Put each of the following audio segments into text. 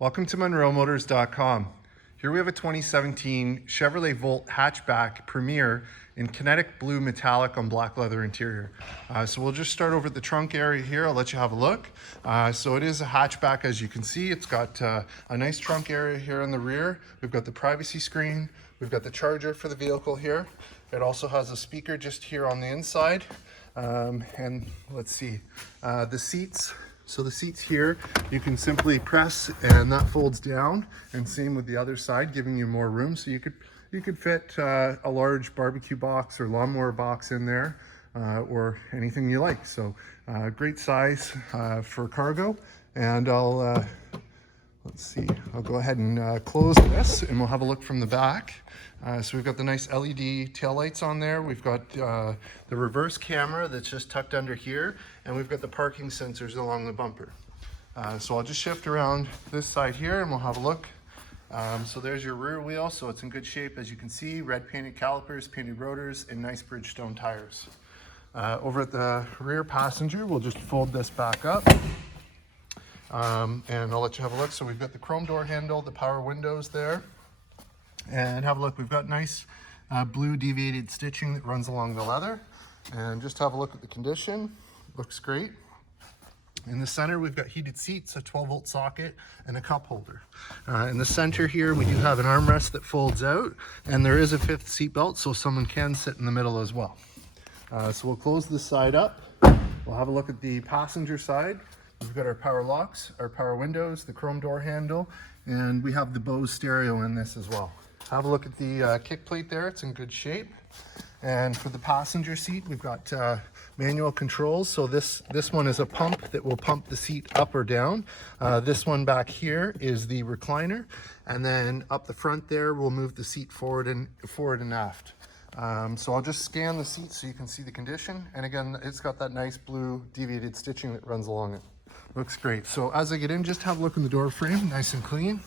Welcome to MonroeMotors.com. Here we have a 2017 Chevrolet Volt hatchback Premier in Kinetic Blue Metallic on black leather interior. So we'll just start over at the trunk area here. I'll let you have a look. So it is a hatchback, as you can see. It's got a nice trunk area here in the rear. We've got the privacy screen. We've got the charger for the vehicle here. It also has a speaker just here on the inside. And let's see, the seats. So the seats here, you can simply press and that folds down, and same with the other side, giving you more room. So you could fit a large barbecue box or lawnmower box in there, or anything you like. So great size for cargo. And let's see, I'll go ahead and close this and we'll have a look from the back. So we've got the nice LED taillights on there. We've got the reverse camera that's just tucked under here, and we've got the parking sensors along the bumper. So I'll just shift around this side here and we'll have a look. So there's your rear wheel. So it's in good shape, as you can see. Red painted calipers, painted rotors, and nice Bridgestone tires. Over at the rear passenger, we'll just fold this back up. And I'll let you have a look. So we've got the chrome door handle, the power windows there. And have a look, we've got nice blue deviated stitching that runs along the leather. And just have a look at the condition. Looks great. In the center, we've got heated seats, a 12-volt socket, and a cup holder. In the center here, we do have an armrest that folds out, and there is a fifth seat belt, so someone can sit in the middle as well. So we'll close this side up. We'll have a look at the passenger side. We've got our power locks, our power windows, the chrome door handle, and we have the Bose stereo in this as well. Have a look at the kick plate there. It's in good shape. And for the passenger seat, we've got manual controls. So this one is a pump that will pump the seat up or down. This one back here is the recliner. And then up the front there, we'll move the seat forward and aft. So I'll just scan the seat so you can see the condition. And again, it's got that nice blue deviated stitching that runs along it. Looks great. So as I get in, just have a look in the door frame, nice and clean.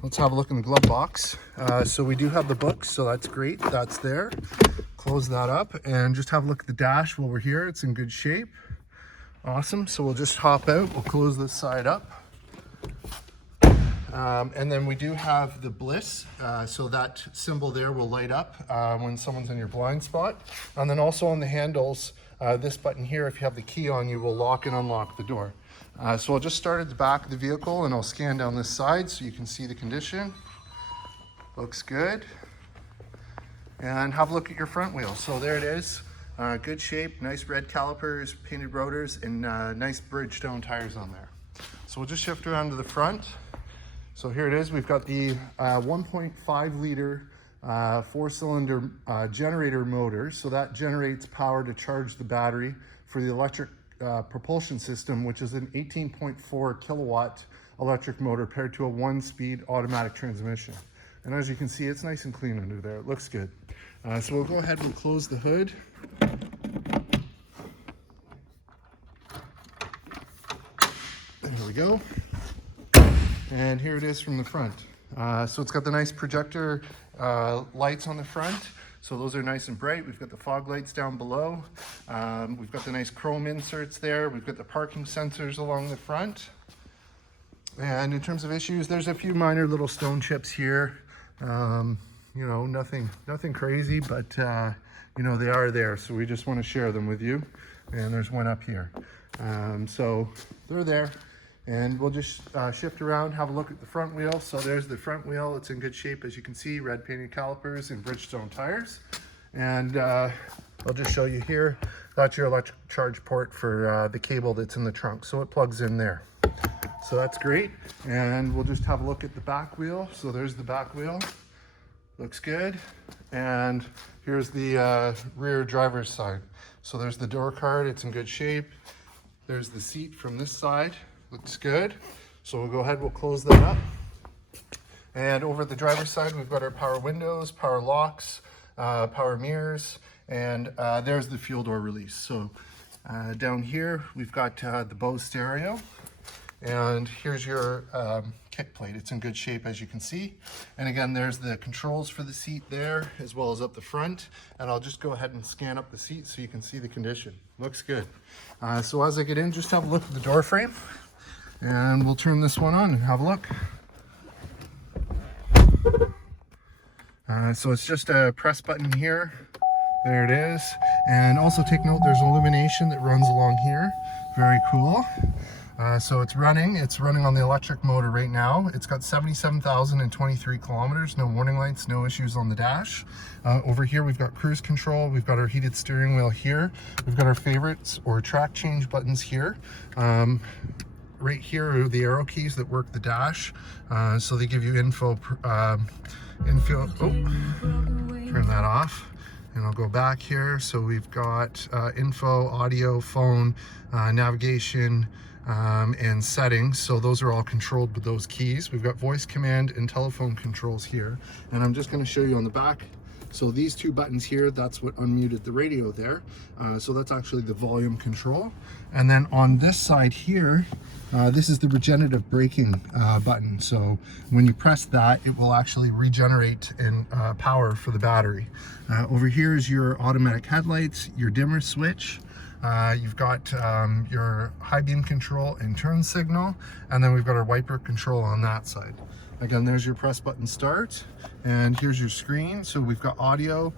Let's have a look in the glove box. So we do have the books, so that's great. That's there. Close that up and just have a look at the dash while we're here. It's in good shape. Awesome. So we'll just hop out. We'll close this side up. And then we do have the bliss. So that symbol there will light up when someone's in your blind spot. And then also on the handles, this button here, if you have the key on, you will lock and unlock the door. So I'll just start at the back of the vehicle and I'll scan down this side so you can see the condition. Looks good. And have a look at your front wheel. So there it is. Good shape, nice red calipers, painted rotors, and nice Bridgestone tires on there. So we'll just shift around to the front. So here it is. We've got the 1.5 liter 4-cylinder generator motor. So that generates power to charge the battery for the electric propulsion system, which is an 18.4 kilowatt electric motor paired to a 1-speed automatic transmission. And as you can see, it's nice and clean under there. It looks good. So we'll go ahead and close the hood. There we go. And here it is from the front. So it's got the nice projector lights on the front. So those are nice and bright. We've got the fog lights down below. We've got the nice chrome inserts there. We've got the parking sensors along the front. And in terms of issues, there's a few minor little stone chips here. You know, nothing crazy, but you know, they are there. So we just want to share them with you. And there's one up here. So they're there. And we'll just shift around, have a look at the front wheel. So there's the front wheel. It's in good shape, as you can see, red painted calipers and Bridgestone tires. And I'll just show you here. That's your electric charge port for the cable that's in the trunk. So it plugs in there. So that's great. And we'll just have a look at the back wheel. So there's the back wheel. Looks good. And here's the rear driver's side. So there's the door card. It's in good shape. There's the seat from this side. Looks good. So we'll go ahead, we'll close that up. And over at the driver's side, we've got our power windows, power locks, power mirrors, and there's the fuel door release. So down here, we've got the Bose stereo. And here's your kick plate. It's in good shape, as you can see. And again, there's the controls for the seat there, as well as up the front. And I'll just go ahead and scan up the seat so you can see the condition. Looks good. So as I get in, just have a look at the door frame. And we'll turn this one on and have a look. So it's just a press button here. There it is. And also take note, there's illumination that runs along here. Very cool. So it's running on the electric motor right now. It's got 77,023 kilometers, no warning lights, no issues on the dash. Over here we've got cruise control, we've got our heated steering wheel here, we've got our favorites or track change buttons here. Right here are the arrow keys that work the dash. So they give you info, turn that off. And I'll go back here. So we've got info, audio, phone, navigation, and settings. So those are all controlled with those keys. We've got voice command and telephone controls here. And I'm just going to show you on the back. So these two buttons here, that's what unmuted the radio there. So that's actually the volume control. And then on this side here, this is the regenerative braking button. So when you press that, it will actually regenerate and power for the battery. Over here is your automatic headlights, your dimmer switch. You've got your high beam control and turn signal, and then we've got our wiper control on that side. Again, there's your press button start, and here's your screen. So we've got audio,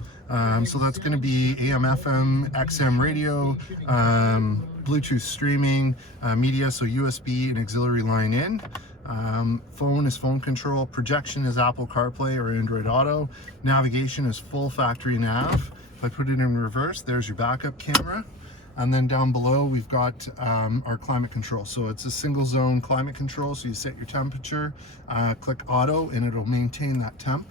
so that's going to be AM, FM, XM radio, Bluetooth streaming, media, so USB and auxiliary line in. Phone is phone control, projection is Apple CarPlay or Android Auto, navigation is full factory nav. If I put it in reverse, there's your backup camera. And then down below, we've got our climate control. So it's a single zone climate control. So you set your temperature, click auto, and it'll maintain that temp.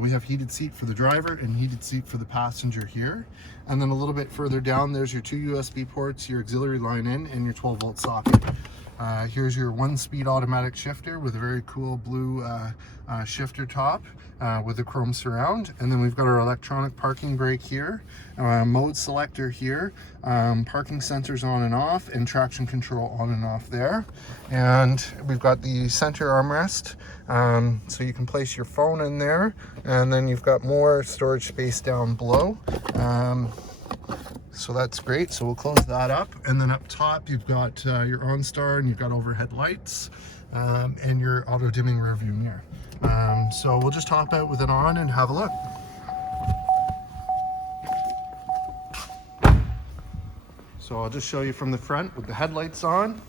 We have heated seat for the driver and heated seat for the passenger here. And then a little bit further down, there's your two USB ports, your auxiliary line in, and your 12-volt socket. Here's your 1-speed automatic shifter with a very cool blue shifter top with a chrome surround. And then we've got our electronic parking brake here, mode selector here, parking sensors on and off, and traction control on and off there. And we've got the center armrest, so you can place your phone in there, and then you've got more storage space down below. So that's great. So we'll close that up, and then up top you've got your OnStar, and you've got overhead lights, and your auto dimming rear view mirror. So we'll just hop out with it on and have a look. So I'll just show you from the front with the headlights on.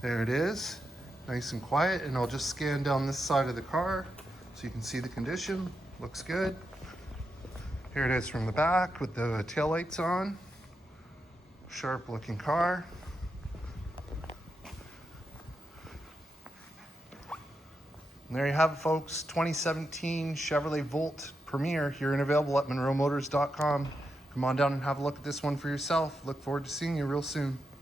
There it is, nice and quiet, and I'll just scan down this side of the car so you can see the condition. Looks good. Here it is from the back with the taillights on. Sharp looking car. And there you have it, folks. 2017 Chevrolet Volt Premier here and available at MonroeMotors.com. Come on down and have a look at this one for yourself. Look forward to seeing you real soon.